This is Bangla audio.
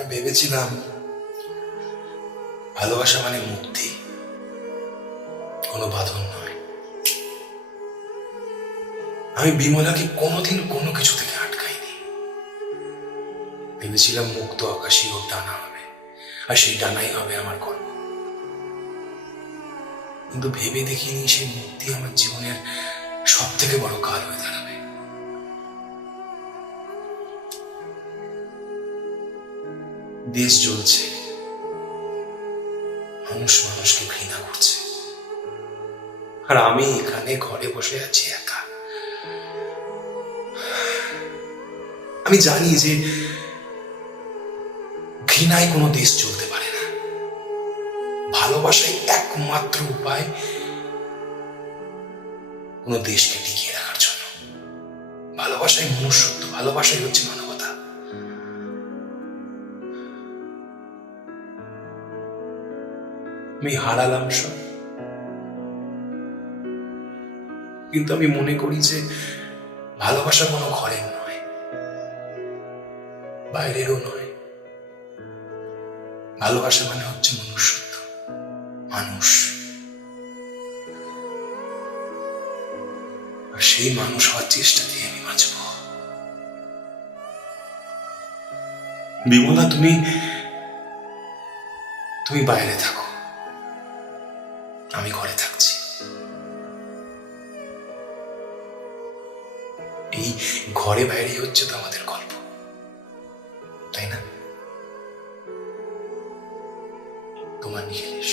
আমি ভেবেছিলাম ভালোবাসা মানে মুক্তি, কোনো বাঁধন নয়। আমি বিমলাকে কোনোদিন কোনো কিছু থেকে আটকাইনি। ভেবেছিলাম মুক্ত আকাশই ওর ডানা হবে, আর সেই ডানাই হবে আমার গল্প। কিন্তু ভেবে দেখিনি সেই মুক্তি আমার জীবনের সব থেকে বড় কাল হয়ে দাঁড়াবে। দেশ জ্বলছে, মানুষ মানুষকে ঘৃণা করছে, আর আমি এখানে ঘরে বসে আছি একা। আমি জানি যে ঘৃণায় কোনো দেশ চলতে পারে না। ভালোবাসাই একমাত্র উপায় কোনো দেশকে টিকিয়ে রাখার জন্য। ভালোবাসাই মনুষ্যত্ব, ভালোবাসাই হচ্ছে মানবতা। আমি হারালাম সব, কিন্তু আমি মনে করি যে ভালোবাসা কোনো ঘরের নয়, বাইরেরও নয়। ভালোবাসা মানে হচ্ছে মনুষ্যত্ব, মানুষ। আর সেই মানুষ হওয়ার চেষ্টা দিয়ে আমি বাঁচব। বিমলা, তুমি বাইরে থাকো, আমি ঘরে থাকছি। এই ঘরে বাইরে হচ্ছে তো আমাদের গল্প, তাই না? তোমার নিখিলেশ।